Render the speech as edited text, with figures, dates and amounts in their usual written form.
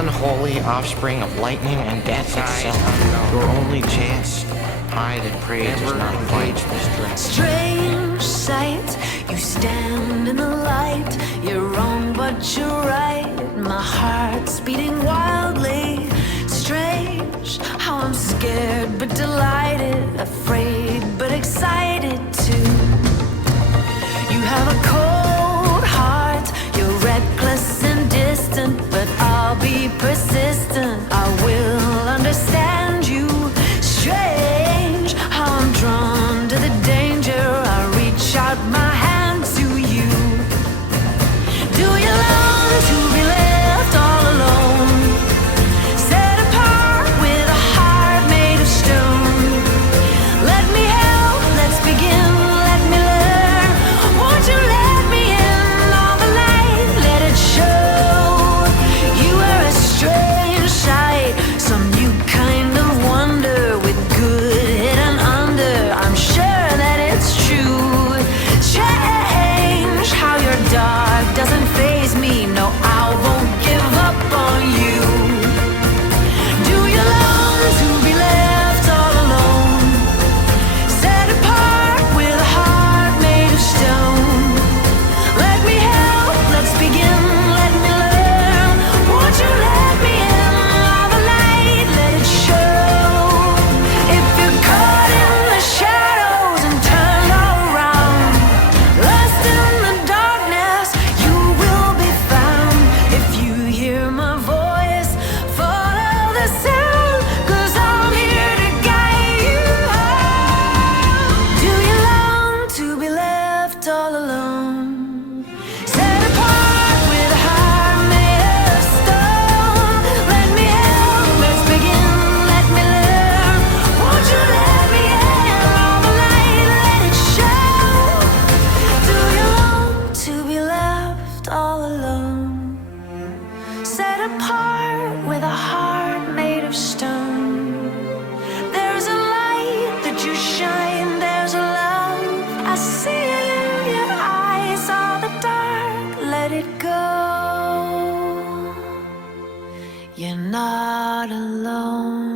unholy offspring of lightning and death itself. Your only chance, hide and pray, does not fight this dread. Strange sight, you stand in the light. You're wrong, but you're right. My heart's beating wildly. Strange how I'm scared but delighted, afraid but excited too. You have a cold heart, you're reckless and distant, but I'll be persistent. I will understand you. Strange how I'm drawn to the danger. I reach out my hand to you. Do you long to be left all alone, set apart with a heart made of stone? Let me help, let's begin, let me learn. Won't you let me in all the light, let it show. You are a strange sight, some new kind of wonder, with good hidden under. I'm sure that it's true. Strange how your dark doesn't faze me. No, I won't give up on you. Do you long to be left all alone, set apart with a heart made of stone? Let me help, let's begin, let me learn. Won't you let me in all the light, let it show. If you're caught in the shadows and turned all around, lost in the darkness, you will be found. If you hear my voice, follow the sound, 'cause I'm here to guide you home. Do you long to be left all alone, set apart with a heart made of stone? Let me help, let's begin, let me learn. Won't you let me in all the light, let it show. Do you long to be left all alone, set apart with a heart made of stone? There's a light that you shine, there's a love I see in your eyes. All the dark, let it go. You're not alone.